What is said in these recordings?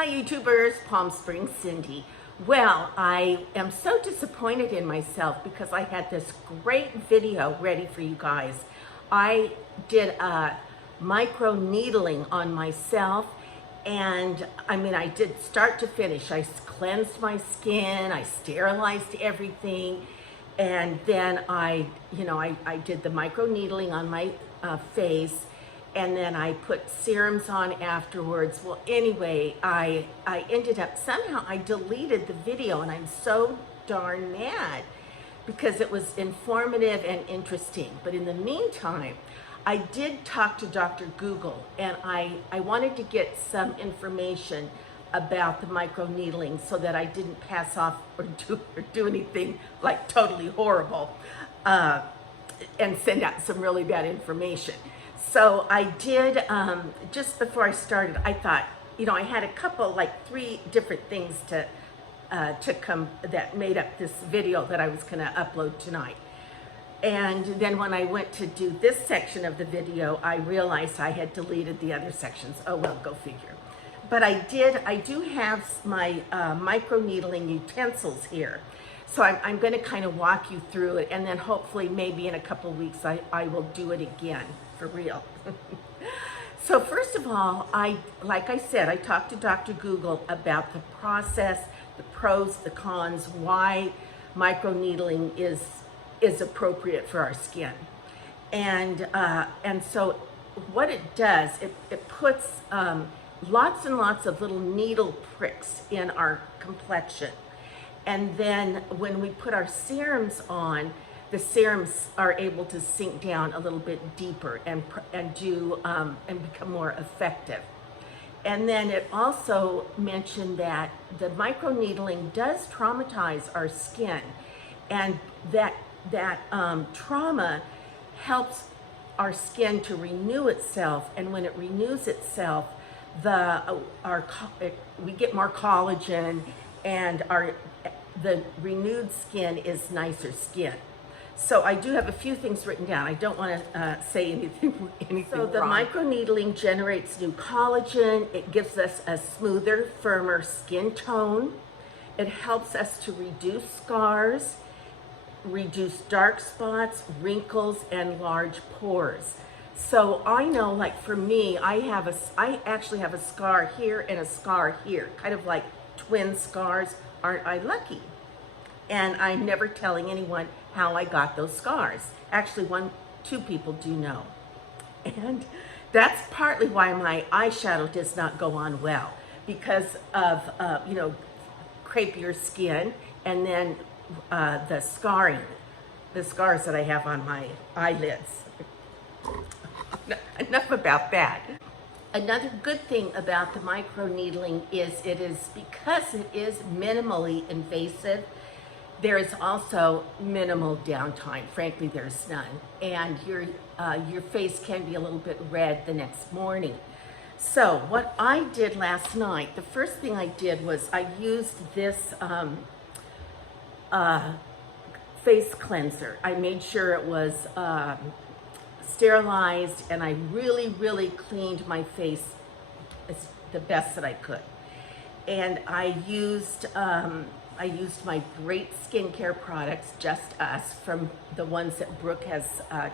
Hi YouTubers, Palm Springs Cindy. Well, I am so disappointed in myself because I had this great video ready for you guys. I did a micro needling on myself, and I did start to finish. I cleansed my skin, I sterilized everything, and then I did the micro needling on my face, and then I put serums on afterwards. Well, anyway, I ended up, somehow I deleted the video, and I'm so darn mad because it was informative and interesting. But in the meantime, I did talk to Dr. Google, and I wanted to get some information about the micro needling so that I didn't pass off or do anything like totally horrible and send out some really bad information. So I did, just before I started, I thought, I had a couple, like 3 different things to come that made up this video that I was gonna upload tonight. And then when I went to do this section of the video, I realized I had deleted the other sections. Oh well, go figure. But I do have my micro needling utensils here. So I'm gonna kind of walk you through it, and then hopefully maybe in a couple weeks I will do it again, for real. So first of all, like I said, I talked to Dr. Google about the process, the pros, the cons, why micro needling is appropriate for our skin. And so what it does, it puts lots and lots of little needle pricks in our complexion. And then when we put our serums on, the serums are able to sink down a little bit deeper and become more effective. And then it also mentioned that the microneedling does traumatize our skin, and that trauma helps our skin to renew itself. And when it renews itself, we get more collagen, and the renewed skin is nicer skin. So I do have a few things written down. I don't want to say anything So the microneedling generates new collagen. It gives us a smoother, firmer skin tone. It helps us to reduce scars, reduce dark spots, wrinkles, and large pores. So I know, like for me, I actually have a scar here and a scar here, kind of like twin scars. Aren't I lucky? And I'm never telling anyone how I got those scars. Actually, 2 people do know. And that's partly why my eyeshadow does not go on well, because of, crepier skin, and then the scars that I have on my eyelids. Enough about that. Another good thing about the microneedling is because it is minimally invasive, there is also minimal downtime. Frankly, there's none. And your face can be a little bit red the next morning. So what I did last night, the first thing I did was I used this face cleanser. I made sure it was sterilized, and I really, really cleaned my face the best that I could. And I used my great skincare products, Just Us, from the ones that Brooke has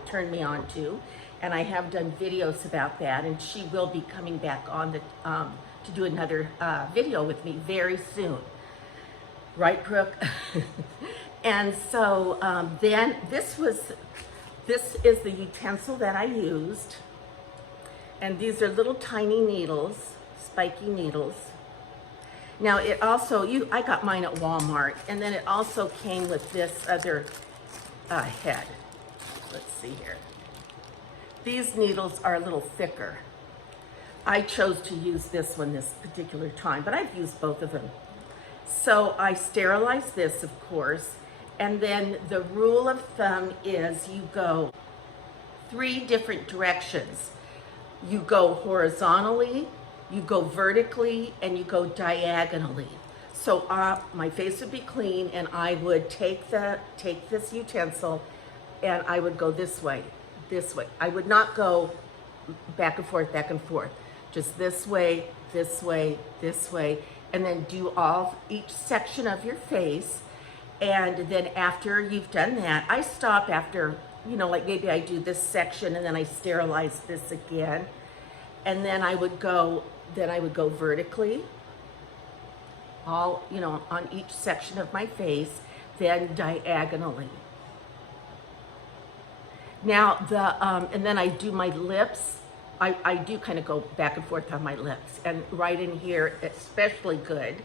turned me on to, and I have done videos about that, and she will be coming back on to do another video with me very soon. Right, Brooke? And so then this is the utensil that I used, and these are little tiny needles, spiky needles. Now it also, I got mine at Walmart, and then it also came with this other head. Let's see here. These needles are a little thicker. I chose to use this one this particular time, but I've used both of them. So I sterilized this, of course, and then the rule of thumb is you go 3 different directions. You go horizontally, you go vertically, and you go diagonally. So my face would be clean, and I would take this utensil, and I would go this way. I would not go back and forth, just this way, this way, and then do each section of your face. And then after you've done that, I stop after, like maybe I do this section and then I sterilize this again. And then I would go vertically, on each section of my face, then diagonally. Now and then I do my lips. I do kind of go back and forth on my lips, and right in here, especially good.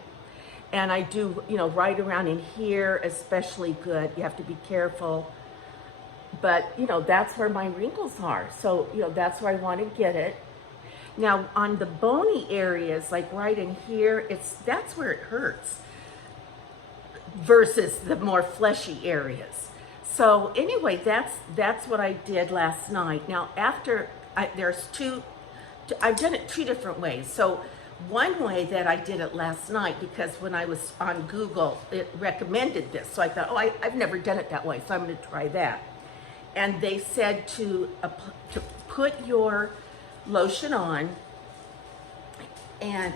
And I do, right around in here, especially good. You have to be careful. But, that's where my wrinkles are. So, that's where I want to get it. Now, on the bony areas, like right in here, that's where it hurts versus the more fleshy areas. So anyway, that's what I did last night. Now, I've done it two different ways. So one way that I did it last night, because when I was on Google, it recommended this. So I thought, I've never done it that way, so I'm going to try that. And they said to put your lotion on, and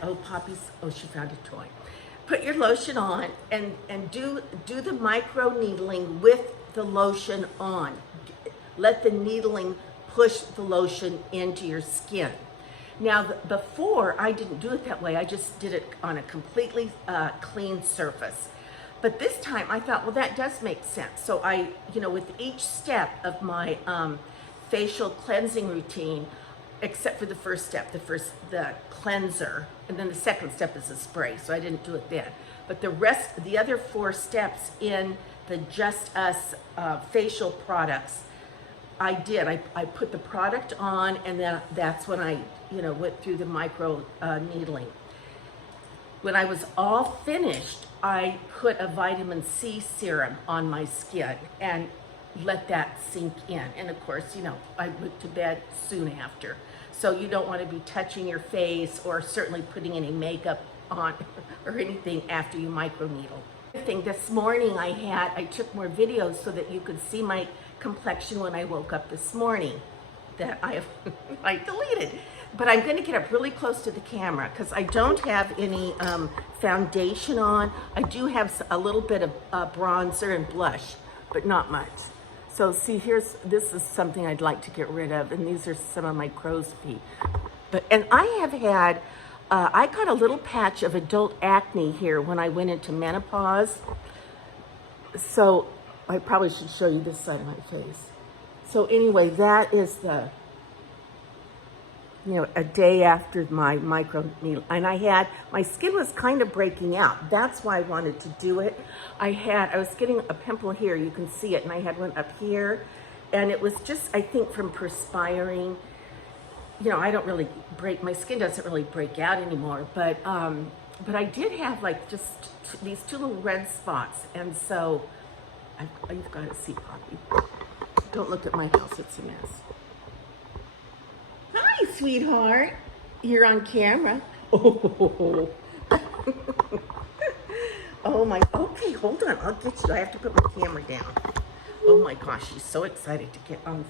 she found a toy. Put your lotion on and do the micro needling with the lotion on. Let the needling push the lotion into your skin. Now, before, I didn't do it that way. I just did it on a completely clean surface. But this time I thought, well, that does make sense. So I, with each step of my facial cleansing routine, except for the first step, the cleanser, and then the second step is a spray, so I didn't do it then. But the other 4 steps in the Just Us facial products, I did. I put the product on, and then that's when I, went through the micro needling. When I was all finished, I put a vitamin C serum on my skin and let that sink in. And of course, I went to bed soon after. So you don't want to be touching your face or certainly putting any makeup on or anything after you microneedle. This morning I took more videos so that you could see my complexion when I woke up this morning that I deleted. But I'm going to get up really close to the camera because I don't have any foundation on. I do have a little bit of bronzer and blush, but not much. So see, this is something I'd like to get rid of, and these are some of my crow's feet. And I have had, I got a little patch of adult acne here when I went into menopause. So I probably should show you this side of my face. So anyway, that is the, a day after my micro needle. And my skin was kind of breaking out. That's why I wanted to do it. I was getting a pimple here, you can see it, and I had one up here. And it was just, I think, from perspiring. I don't really my skin doesn't really break out anymore, but I did have like just these 2 little red spots. And so, you've got to see Poppy. Don't look at my house, it's a mess. Hi, sweetheart. You're on camera. Oh. Oh my, okay, hold on. I'll get you. I have to put my camera down. Oh my gosh, she's so excited to get on.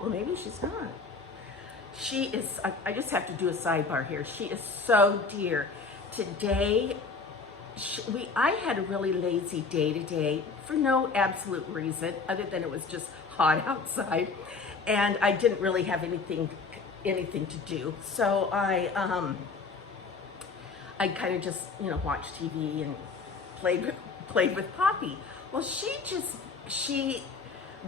Well, maybe she's not. She is, I just have to do a sidebar here. She is so dear. Today, I had a really lazy day today for no absolute reason other than it was just hot outside. And I didn't really have anything to do. So I kind of just, watched TV and played with Poppy. Well, she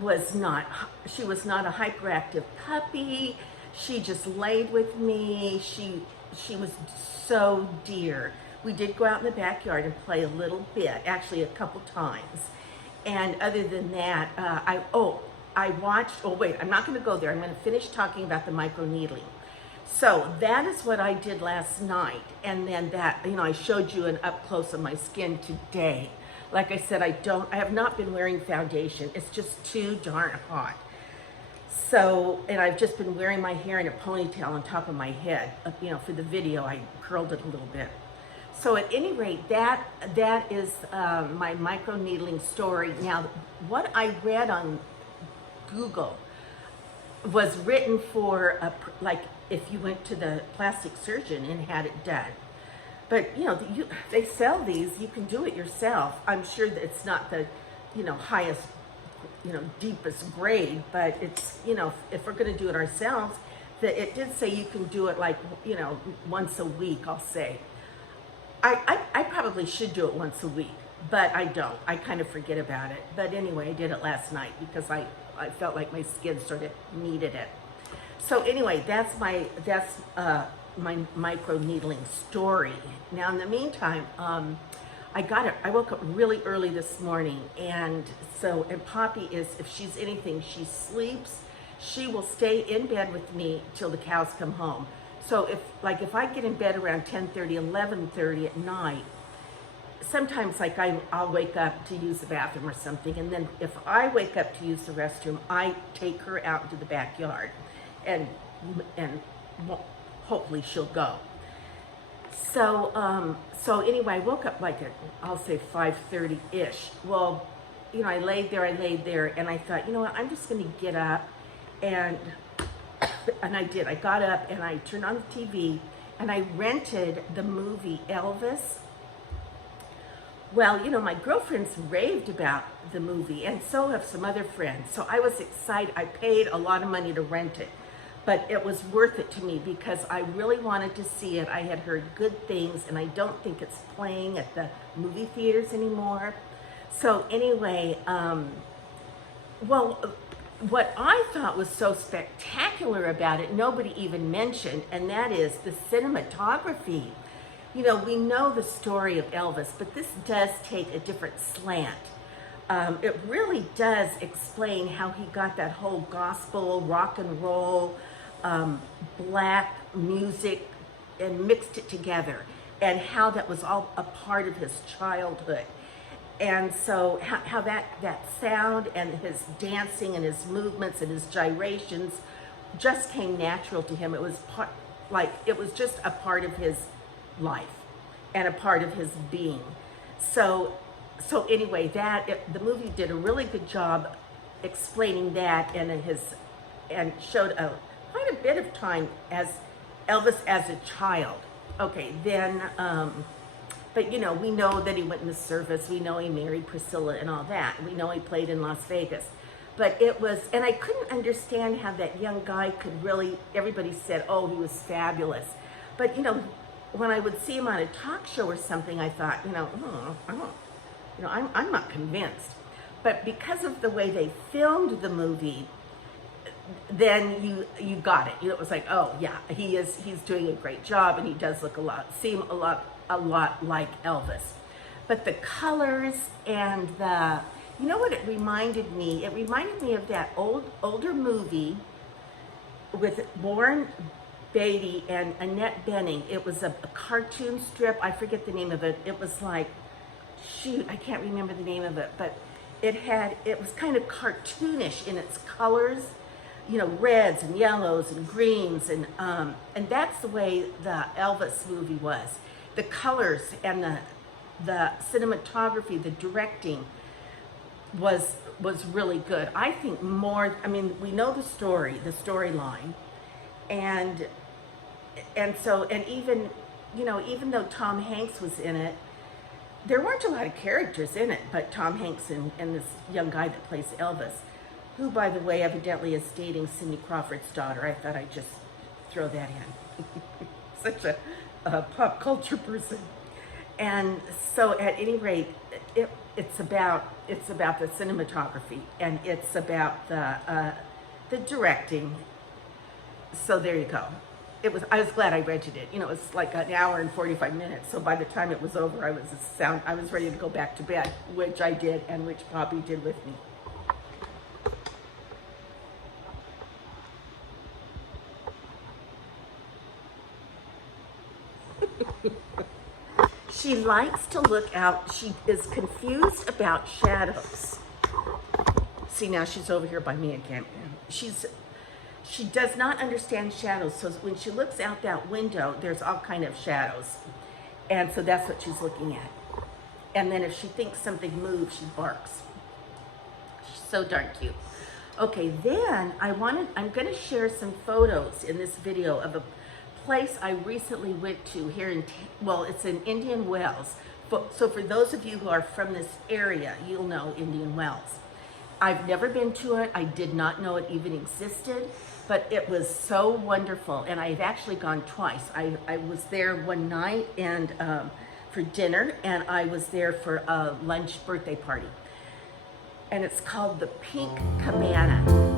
was not a hyperactive puppy. She just laid with me. She was so dear. We did go out in the backyard and play a little bit, actually a couple times. And other than that, I watched, wait, I'm not going to go there. I'm going to finish talking about the micro needling. So that is what I did last night. And then I showed you an up close of my skin today. Like I said, I have not been wearing foundation. It's just too darn hot. So, and I've just been wearing my hair in a ponytail on top of my head. For the video, I curled it a little bit. So at any rate, that is my micro needling story. Now, what I read on Google was written for if you went to the plastic surgeon and had it done. But you know, they sell these. You can do it yourself. I'm sure that it's not the, you know, highest, you know, deepest grade, but it's, you know, if we're going to do it ourselves, that it did say you can do it like, you know, once a week. I'll say. I probably should do it once a week, but I don't. I kind of forget about it. But anyway, I did it last night because I felt like my skin sort of needed it. So anyway, that's my micro needling story. Now in the meantime, I woke up really early this morning, and Poppy is, if she's anything, she sleeps. She will stay in bed with me till the cows come home. So if I get in bed around 10:30, 11:30 at night, sometimes like I'll wake up to use the bathroom or something, and then if I wake up to use the restroom, I take her out into the backyard, and hopefully she'll go. So anyway, I woke up like I'll say 5:30-ish. Well, you know, I laid there, and I thought, you know what, I'm just going to get up, and I did. I got up and I turned on the TV, and I rented the movie Elvis. Well, you know, my girlfriends raved about the movie, and so have some other friends. So I was excited. I paid a lot of money to rent it, but it was worth it to me because I really wanted to see it. I had heard good things, and I don't think it's playing at the movie theaters anymore. So anyway, what I thought was so spectacular about it, nobody even mentioned, and that is the cinematography. You know, we know the story of Elvis, but this does take a different slant. It really does explain how he got that whole gospel, rock and roll, black music, and mixed it together, and how that was all a part of his childhood. And so how that sound and his dancing and his movements and his gyrations just came natural to him. It was it was just a part of his life and a part of his being. So anyway, the movie did a really good job explaining that, and showed quite a bit of time as Elvis as a child. Okay, then. But, you know, we know that he went in the service. We know he married Priscilla and all that. We know he played in Las Vegas. But it was, and I couldn't understand how that young guy could really, everybody said, oh, he was fabulous. But, you know, when I would see him on a talk show or something, I thought, you know, I'm not convinced. But because of the way they filmed the movie, then you got it. You know, it was like, oh, yeah, he's doing a great job, and he does seem a lot like Elvis. But the colors and you know what it reminded me? It reminded me of that older movie with Warren Beatty and Annette Bening. It was a cartoon strip. I forget the name of it. It was like, shoot, I can't remember the name of it, but it was kind of cartoonish in its colors, you know, reds and yellows and greens, and that's the way the Elvis movie was. The colors and the cinematography, the directing was really good. I think more, I mean, we know the storyline, and even, you know, even though Tom Hanks was in it, there weren't a lot of characters in it, but Tom Hanks and this young guy that plays Elvis, who, by the way, evidently is dating Cindy Crawford's daughter. I thought I'd just throw that in. Such a pop culture person. And so at any rate, it's about the cinematography, and it's about the directing. So there you go. I was glad I rented it. You know, it's like an hour and 45 minutes. So by the time it was over, I was ready to go back to bed, which I did, and which Poppy did with me. She likes to look out. She is confused about shadows. See, now she's over here by me again. She does not understand shadows. So when she looks out that window, there's all kind of shadows. And so that's what she's looking at. And then if she thinks something moves, she barks. She's so darn cute. Okay, then I'm gonna share some photos in this video of a place I recently went to here in, well, it's in Indian Wells. So for those of you who are from this area, you'll know Indian Wells. I've never been to it. I did not know it even existed, but it was so wonderful. And I've actually gone twice. I was there one night and for dinner, and I was there for a lunch birthday party. And it's called the Pink Cabana.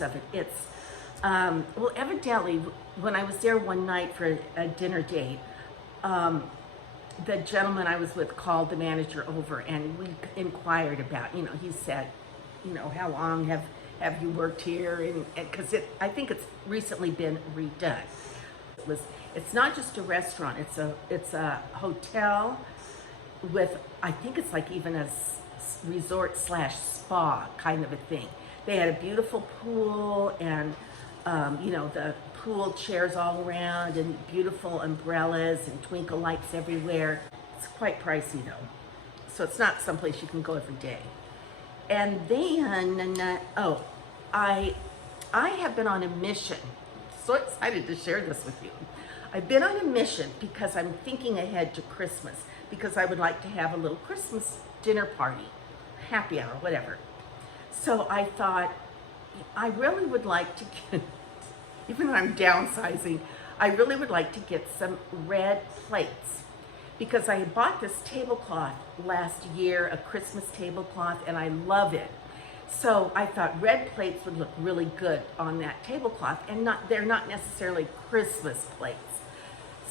Of it. It's, well, evidently, when I was there one night for a dinner date, the gentleman I was with called the manager over and we inquired about, you know, he said, you know, how long have you worked here? And because I think it's recently been redone. It's not just a restaurant, it's a hotel with, I think it's like even a resort slash spa kind of a thing. They had a beautiful pool and, you know, the pool chairs all around and beautiful umbrellas and twinkle lights everywhere. It's quite pricey though. So it's not someplace you can go every day. And then, oh, I have been on a mission. So excited to share this with you. I've been on a mission because I'm thinking ahead to Christmas because I would like to have a little Christmas dinner party, happy hour, whatever. So I thought, I really would like to get, even though I'm downsizing, I really would like to get some red plates because I bought this tablecloth last year, a Christmas tablecloth, and I love it. So I thought red plates would look really good on that tablecloth, and they're not necessarily Christmas plates.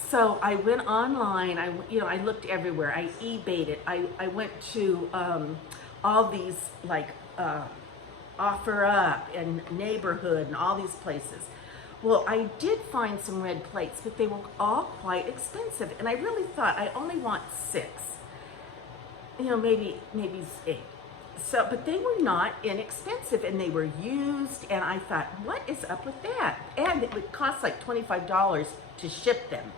So I went online, I looked everywhere, I eBayed it, I went to all these like Offer Up and Neighborhood and all these places. Well, I did find some red plates, but they were all quite expensive. And I really thought I only want 6, you know, maybe 8. So, but they were not inexpensive and they were used. And I thought, what is up with that? And it would cost like $25 to ship them.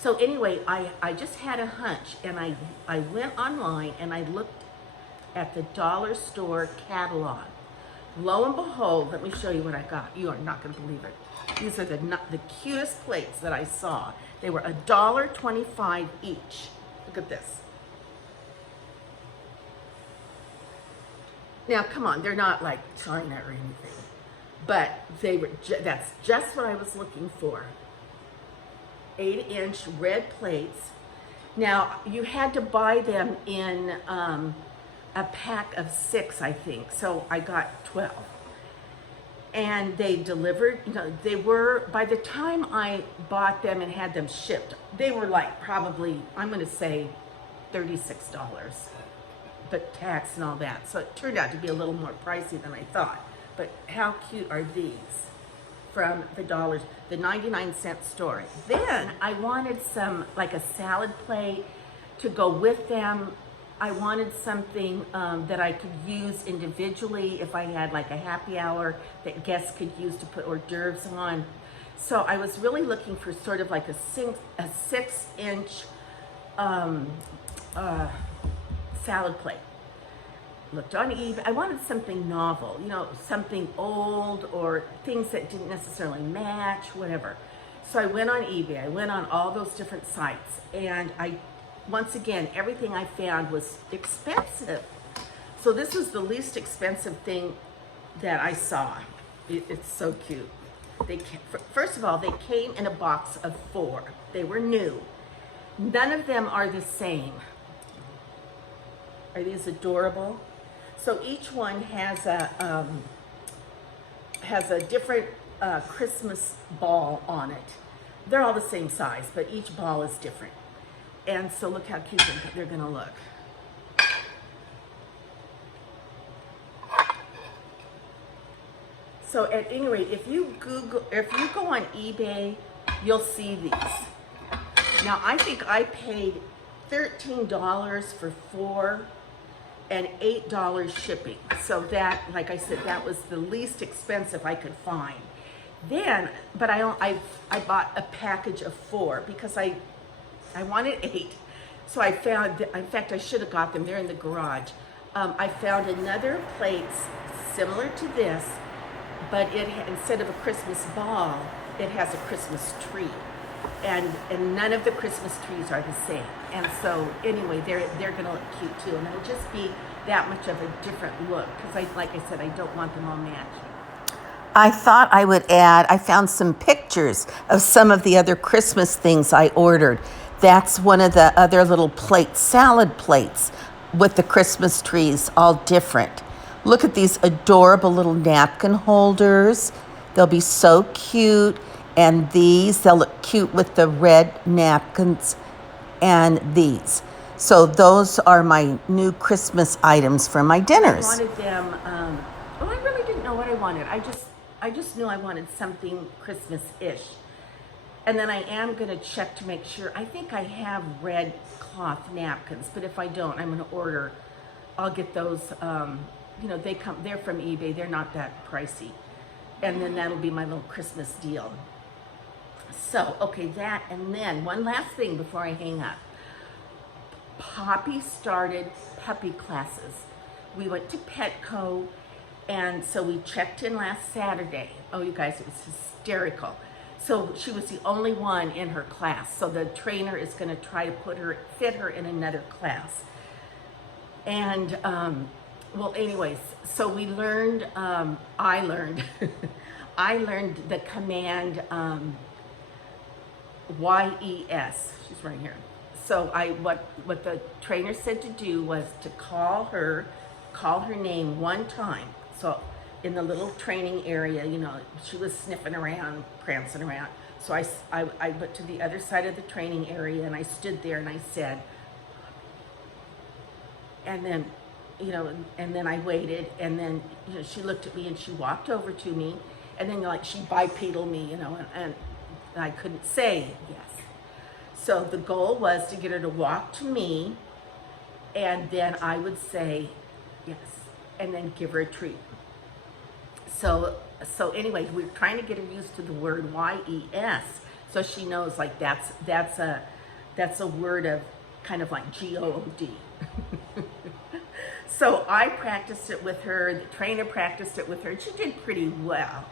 So anyway, I just had a hunch and I went online and I looked at the dollar store catalog. Lo and behold, let me show you what I got. You are not going to believe it. These are the cutest plates that I saw. They were $1.25 each. Look at this. Now, come on, they're not like China or anything, but they were. That's just what I was looking for. 8-inch red plates. Now, you had to buy them in a pack of 6, I think. So I got 12. And they delivered, you know, they were, by the time I bought them and had them shipped, they were like probably, I'm gonna say $36, but tax and all that. So it turned out to be a little more pricey than I thought. But how cute are these from the 99-cent store? Then I wanted some, like a salad plate to go with them. I wanted something that I could use individually if I had like a happy hour that guests could use to put hors d'oeuvres on. So I was really looking for sort of like a 6-inch salad plate. Looked on eBay. I wanted something novel, you know, something old or things that didn't necessarily match, whatever. So I went on eBay. I went on all those different sites, and once again, everything I found was expensive. So this was the least expensive thing that I saw. It's so cute. First of all, they came in a box of 4. They were new. None of them are the same. Are these adorable? So each one has a has a different Christmas ball on it. They're all the same size, but each ball is different. And so look how cute they're gonna look. So at any rate, if you go on eBay, you'll see these. Now I think I paid $13 for 4 and $8 shipping. So that, like I said, that was the least expensive I could find. Then, but I bought a package of 4 because I wanted 8. So I found, in fact, I should have got them. They're in the garage. I found another plate similar to this, but instead of a Christmas ball, it has a Christmas tree. And none of the Christmas trees are the same. And so anyway, they're gonna look cute too. And it'll just be that much of a different look because like I said, I don't want them all matching. I thought I would add, I found some pictures of some of the other Christmas things I ordered. That's one of the other little plates, salad plates with the Christmas trees, all different. Look at these adorable little napkin holders. They'll be so cute. And they'll look cute with the red napkins and these. So those are my new Christmas items for my dinners. I wanted them, well, I really didn't know what I wanted. I just knew I wanted something Christmas-ish. And then I am gonna check to make sure. I think I have red cloth napkins, but if I don't, I'm gonna order. I'll get those, you know, they're from eBay. They're not that pricey. And then that'll be my little Christmas deal. So, okay, that, and then one last thing before I hang up. Poppy started puppy classes. We went to Petco, and so we checked in last Saturday. Oh, you guys, it was hysterical. So she was the only one in her class. So the trainer is gonna try to fit her in another class. And, well, anyways, so we learned, I learned, I learned the command, YES, she's right here. So what the trainer said to do was to call her name one time. So in the little training area, you know, she was sniffing around, prancing around. So I went to the other side of the training area and I stood there and I said, and then, you know, and then I waited and then, you know, she looked at me and she walked over to me and then like she bipedal me, you know, and I couldn't say yes. So the goal was to get her to walk to me and then I would say yes and then give her a treat. So anyway, we're trying to get her used to the word YES so she knows like that's a word of kind of like GOD. So I practiced it with her, the trainer practiced it with her, and she did pretty well.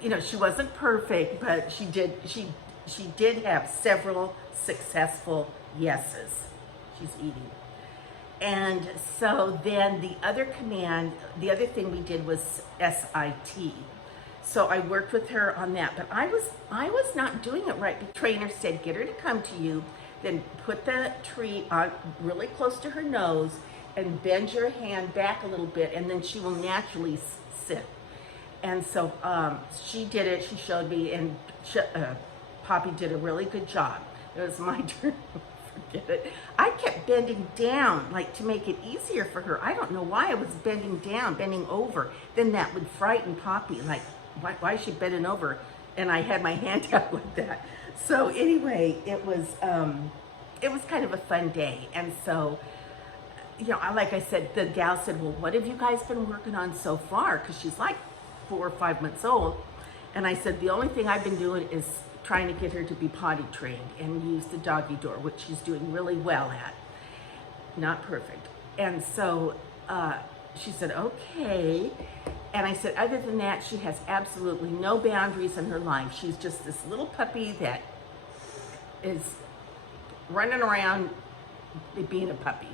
You know, she wasn't perfect, but she did have several successful yeses. She's eating. And so then the other thing we did was SIT. So I worked with her on that, but I was not doing it right. The trainer said, get her to come to you, then put the treat on really close to her nose and bend your hand back a little bit, and then she will naturally sit. And so she did it, she showed me, and Poppy did a really good job. It was my turn. Forget it. I kept bending down, like to make it easier for her. I don't know why I was bending down, bending over. Then that would frighten Poppy, like, why is she bending over? And I had my hand out like that. So anyway, it was kind of a fun day. And so, you know, like I said, the gal said, well, what have you guys been working on so far? Because she's like 4 or 5 months old. And I said, the only thing I've been doing is trying to get her to be potty trained and use the doggy door, which she's doing really well at. Not perfect. And so she said, okay. And I said, other than that, she has absolutely no boundaries in her life. She's just this little puppy that is running around being a puppy.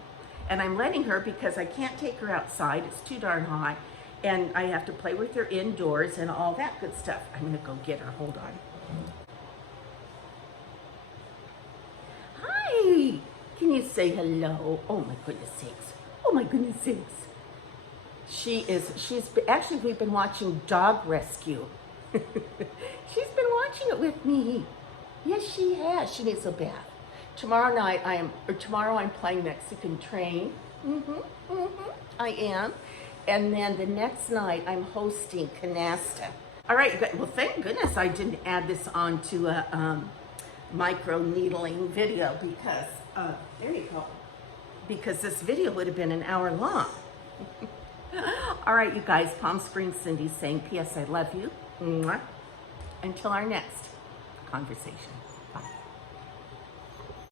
And I'm letting her because I can't take her outside. It's too darn hot. And I have to play with her indoors and all that good stuff. I'm gonna go get her, hold on. Hi, can you say hello? Oh my goodness sakes. Oh my goodness sakes. Actually, we've been watching Dog Rescue. She's been watching it with me. Yes, she has. She needs a bath. Tomorrow I'm playing Mexican Train. I am. And then the next night I'm hosting Canasta. All right, you guys, well, thank goodness I didn't add this onto a micro needling video because, there you go, because this video would have been an hour long. All right, you guys, Palm Springs Cindy saying, P.S. I love you. Mwah. Until our next conversation.